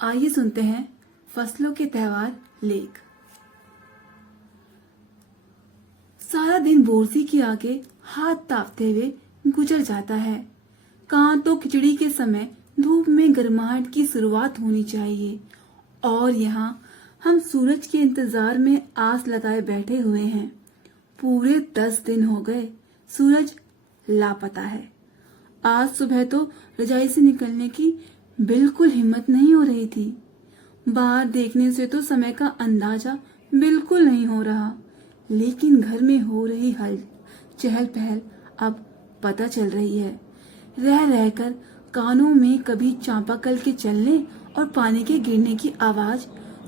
आइए सुनते हैं फसलों के त्योहार लेख। सारा दिन बोरसी के आगे हाथ तापते हुए गुजर जाता है। कहाँ तो खिचड़ी के समय धूप में गर्माहट की शुरुआत होनी चाहिए और यहाँ हम सूरज के इंतजार में आस लगाए बैठे हुए हैं। पूरे 10 दिन हो गए, सूरज लापता है। आज सुबह तो रजाई से निकलने की बिल्कुल हिम्मत नहीं हो रही थी। बाहर देखने से तो समय का अंदाजा बिल्कुल नहीं हो रहा, लेकिन घर में हो रही चहल पहल अब पता चल रही है। रह रहकर कानों में कभी चांपाकल के चलने और पानी के गिरने की आवाज,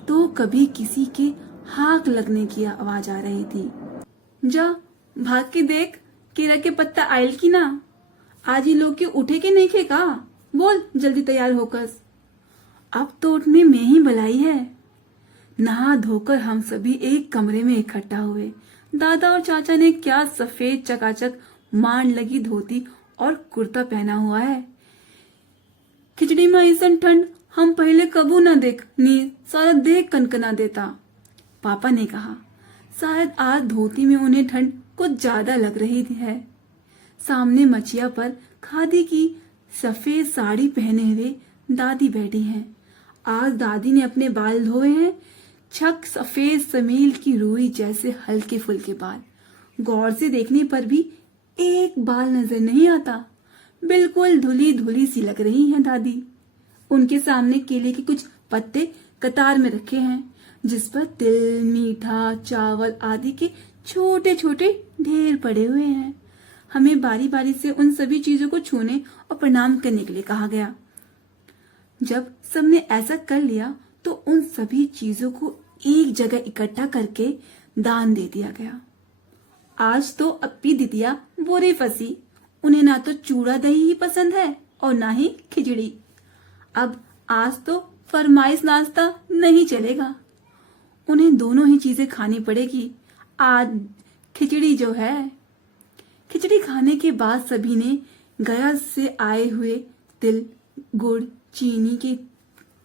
तो कभी किसी के हाक लगने की आवाज आ रही थी। जा भाग के देख, केरा के पत्ता आयल की ना। आज ही लोग के उठे के नहीं खे का, बोल जल्दी तैयार होकर। अब तो उठने में ही भलाई है। नहा धोकर हम सभी एक कमरे में इकट्ठा हुए। दादा और चाचा ने क्या सफेद चकाचक मान लगी धोती और कुर्ता पहना हुआ है। खिचड़ी में ऐसा ठंड हम पहले कबू न देख नी, सारा देह कनकना देता। पापा ने कहा, शायद आज धोती में उन्हें ठंड कुछ ज्यादा लग रही है। सामने मचिया पर खादी की सफेद साड़ी पहने हुए दादी बैठी हैं। आज दादी ने अपने बाल धोए हैं, छक सफेद समील की रुई जैसे हल्के फुल्के बाल। गौर से देखने पर भी एक बाल नजर नहीं आता, बिल्कुल धुली धुली सी लग रही हैं दादी। उनके सामने केले के कुछ पत्ते कतार में रखे हैं, जिस पर तिल, मीठा, चावल आदि के छोटे छोटे ढेर पड़े हुए हैं। हमें बारी बारी से उन सभी चीजों को छूने और प्रणाम करने के लिए कहा गया। जब सबने ऐसा कर लिया तो उन सभी चीजों को एक जगह इकट्ठा करके दान दे दिया गया। आज तो अपी दीदिया बोरे फंसी, उन्हें ना तो चूड़ा दही ही पसंद है और ना ही खिचड़ी। अब आज तो फरमाइश नाश्ता नहीं चलेगा, उन्हें दोनों ही चीजें खानी पड़ेगी। आज खिचड़ी जो है। खिचड़ी खाने के बाद सभी ने गया से आए हुए तिल, गुड़, चीनी के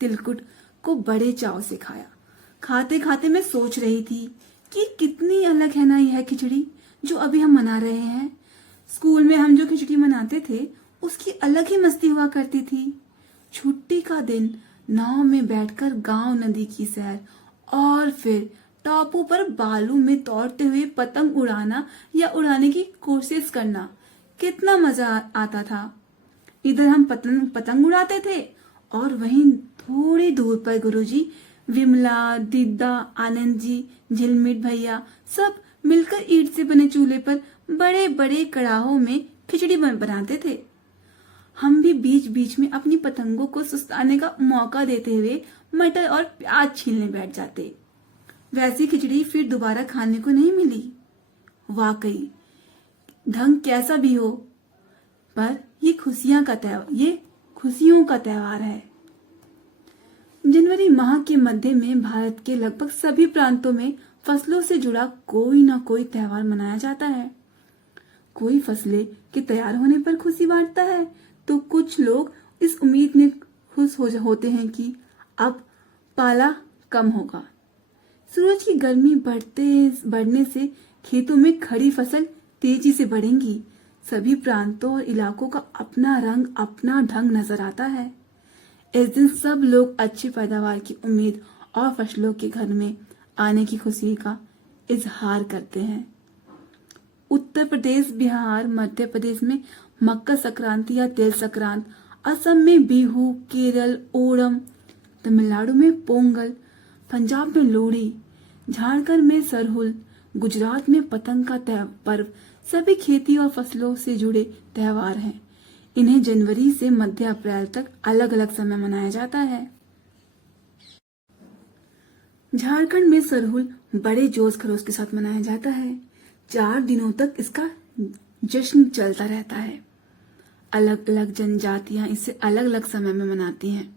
तिलकुट को बड़े चाव से खाया। खाते खाते मैं सोच रही थी कि कितनी अलग है ना यह खिचड़ी जो अभी हम मना रहे हैं। स्कूल में हम जो खिचड़ी मनाते थे उसकी अलग ही मस्ती हुआ करती थी। छुट्टी का दिन, नाव में बैठकर गांव नदी की सैर और फिर टापू पर बालू में तौरते हुए पतंग उड़ाना या उड़ाने की कोशिश करना, कितना मजा आता था। इधर हम पतंग उड़ाते थे और वहीं थोड़ी दूर पर गुरुजी, विमला, दीदा, आनंद जी, झिलमिट भैया सब मिलकर ईंट से बने चूल्हे पर बड़े बड़े कड़ाहों में खिचड़ी बनाते थे। हम भी बीच बीच में अपनी पतंगों को सुस्ताने का मौका देते हुए मटर और प्याज छीलने बैठ जाते। वैसी खिचड़ी फिर दोबारा खाने को नहीं मिली। वाकई ढंग कैसा भी हो, पर ये खुशियों का त्योहार है। जनवरी माह के मध्य में भारत के लगभग सभी प्रांतों में फसलों से जुड़ा कोई ना कोई त्योहार मनाया जाता है। कोई फसलें के तैयार होने पर खुशी बांटता है, तो कुछ लोग इस उम्मीद में खुश होते हैं कि अब पाला कम होगा। सूरज की गर्मी बढ़ने से खेतों में खड़ी फसल तेजी से बढ़ेंगी। सभी प्रांतों और इलाकों का अपना रंग, अपना ढंग नजर आता है। इस दिन सब लोग अच्छी पैदावार की उम्मीद और फसलों के घर में आने की खुशी का इजहार करते हैं। उत्तर प्रदेश, बिहार, मध्य प्रदेश में मकर संक्रांति या तिल संक्रांत, असम में बिहू, केरल ओणम, तमिलनाडु में पोंगल, पंजाब में लोहड़ी, झारखंड में सरहुल, गुजरात में पतंग का पर्व सभी खेती और फसलों से जुड़े त्योहार हैं। इन्हें जनवरी से मध्य अप्रैल तक अलग अलग समय मनाया जाता है। झारखंड में सरहुल बड़े जोश खरोश के साथ मनाया जाता है। 4 दिनों तक इसका जश्न चलता रहता है। अलग अलग जनजातियां इसे अलग अलग समय में मनाती हैं।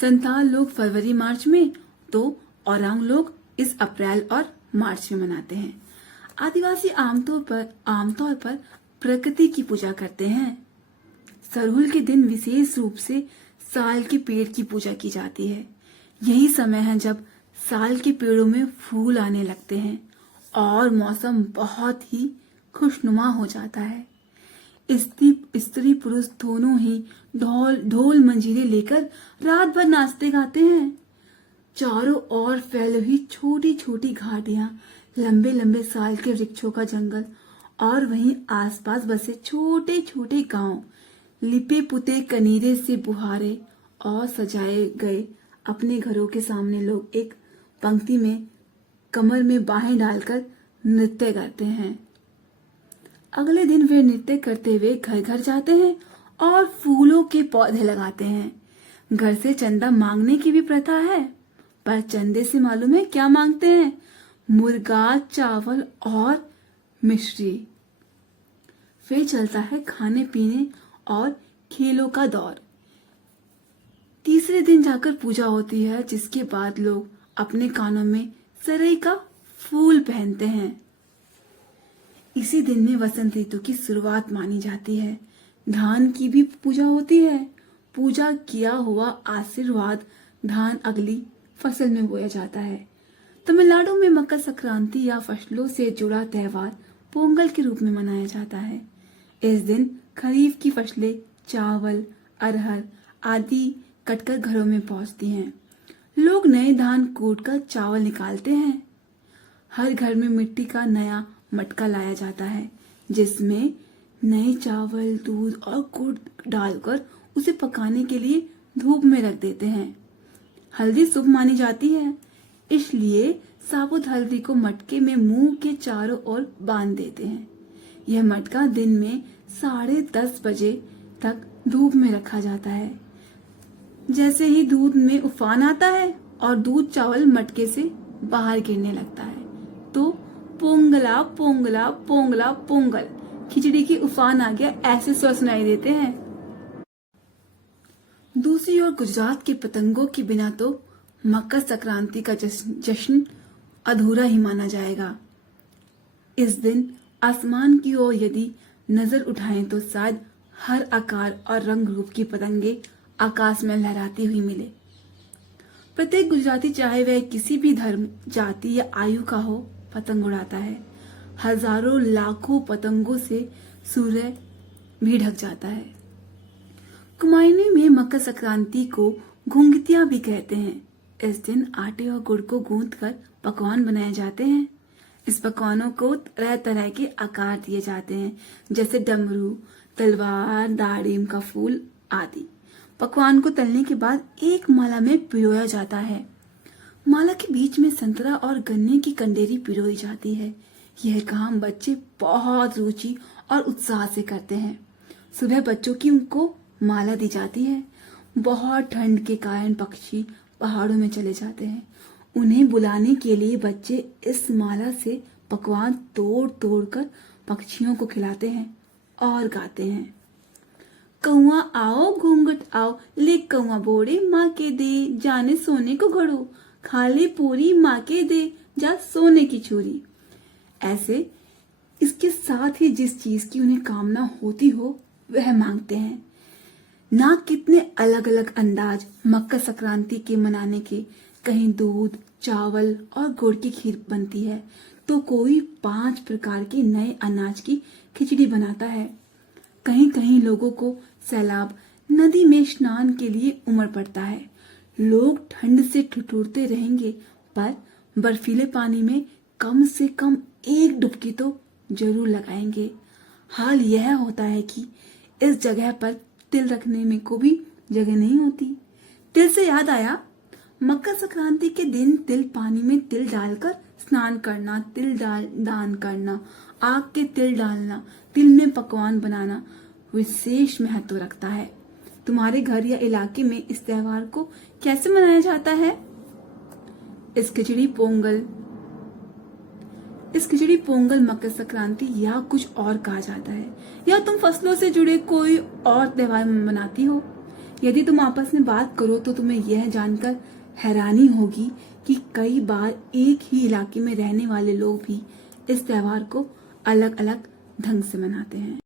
संथाल लोग फरवरी मार्च में, तो औरांग लोग इस अप्रैल और मार्च में मनाते हैं। आदिवासी आमतौर पर प्रकृति की पूजा करते हैं। सरहुल के दिन विशेष रूप से साल के पेड़ की पूजा की जाती है। यही समय है जब साल के पेड़ों में फूल आने लगते हैं और मौसम बहुत ही खुशनुमा हो जाता है। स्त्री पुरुष दोनों ही ढोल ढोल मंजीरे लेकर रात भर नाचते गाते हैं। चारों ओर फैली हुई छोटी छोटी घाटियां, लंबे लंबे साल के वृक्षों का जंगल और वहीं आसपास बसे छोटे छोटे गांव, लिपे पुते कनीरे से बुहारे और सजाए गए अपने घरों के सामने लोग एक पंक्ति में कमर में बाहें डालकर नृत्य करते हैं। अगले दिन वे नृत्य करते हुए घर घर जाते हैं और फूलों के पौधे लगाते हैं। घर से चंदा मांगने की भी प्रथा है, पर चंदे से मालूम है क्या मांगते हैं? मुर्गा, चावल और मिश्री। फिर चलता है खाने पीने और खेलों का दौर। तीसरे दिन जाकर पूजा होती है, जिसके बाद लोग अपने कानों में सरई का फूल पहनते हैं। इसी दिन में वसंत ऋतु की शुरुआत मानी जाती है। धान की भी पूजा होती है। पूजा किया हुआ आशीर्वाद धान अगली फसल में बोया जाता है। तमिलनाडु में मकर संक्रांति या फसलों से जुड़ा त्योहार पोंगल के रूप में मनाया जाता है। इस दिन खरीफ की फसलें चावल, अरहर आदि कटकर घरों में पहुंचती हैं। लोग नए धान कूटकर चावल निकालते हैं। हर घर में मिट्टी का नया मटका लाया जाता है, जिसमें नए चावल, दूध और गुड़ डालकर उसे पकाने के लिए धूप में रख देते हैं। हल्दी शुभ मानी जाती है, इसलिए साबुत हल्दी को मटके में मुंह के चारों ओर बांध देते हैं। यह मटका दिन में 10:30 बजे तक धूप में रखा जाता है। जैसे ही दूध में उफान आता है और दूध चावल मटके से बाहर गिरने लगता है, तो पोंगला पोंगला पोंगला पोंगल, खिचड़ी की उफान आ गया, ऐसे स्वर सुनाई देते हैं। दूसरी ओर गुजरात के पतंगों के बिना तो मकर संक्रांति का जश्न अधूरा ही माना जाएगा। इस दिन आसमान की ओर यदि नजर उठाएं तो शायद हर आकार और रंग रूप की पतंगे आकाश में लहराती हुई मिले। प्रत्येक गुजराती, चाहे वह किसी भी धर्म, जाति या आयु का हो, पतंग उड़ाता है। हजारों लाखों पतंगों से सूर्य भी ढक जाता है। कुमाऊनी में मकर संक्रांति को घुंघतिया भी कहते हैं। इस दिन आटे और गुड़ को गूंथकर पकवान बनाए जाते हैं। इस पकवानों को तरह तरह के आकार दिए जाते हैं, जैसे डमरू, तलवार, दाड़िम का फूल आदि। पकवान को तलने के बाद एक माला में पिरोया जाता है। माला के बीच में संतरा और गन्ने की कंडेरी पिरोई जाती है। यह काम बच्चे बहुत रुचि और उत्साह से करते हैं। सुबह बच्चों की उनको माला दी जाती है। बहुत ठंड के कारण पक्षी पहाड़ों में चले जाते हैं। उन्हें बुलाने के लिए बच्चे इस माला से पकवान तोड़ तोड़ कर पक्षियों को खिलाते हैं और गाते हैं। कौआ आओ घूंघट आओ, ले कौआ बोड़े माँ के दे, जाने सोने को घड़ो, खा ले पूरी माँ के दे, जा सोने की चूरी। ऐसे इसके साथ ही जिस चीज की उन्हें कामना होती हो वह मांगते हैं। ना कितने अलग अलग अंदाज मकर संक्रांति के मनाने के। कहीं दूध, चावल और गुड़ की खीर बनती है, तो कोई 5 प्रकार के नए अनाज की खिचड़ी बनाता है। कहीं कहीं लोगों को सैलाब, नदी में स्नान के लिए उमड़ पड़ता है। लोग ठंड से ठिठुरते रहेंगे, पर बर्फीले पानी में कम से कम एक डुबकी तो जरूर लगाएंगे। हाल यह होता है कि इस जगह पर तिल रखने में को भी जगह नहीं होती। तिल से याद आया, मकर संक्रांति के दिन तिल पानी में तिल डालकर स्नान करना, तिल दान करना, आग के तिल डालना, तिल में पकवान बनाना विशेष महत्व रखता है। तुम्हारे घर या इलाके में इस त्योहार को कैसे मनाया जाता है? इस खिचड़ी पोंगल मकर संक्रांति या कुछ और कहा जाता है, या तुम फसलों से जुड़े कोई और त्योहार मनाती हो? यदि तुम आपस में बात करो तो तुम्हें यह जानकर हैरानी होगी कि कई बार एक ही इलाके में रहने वाले लोग भी इस त्योहार को अलग अलग ढंग से मनाते हैं।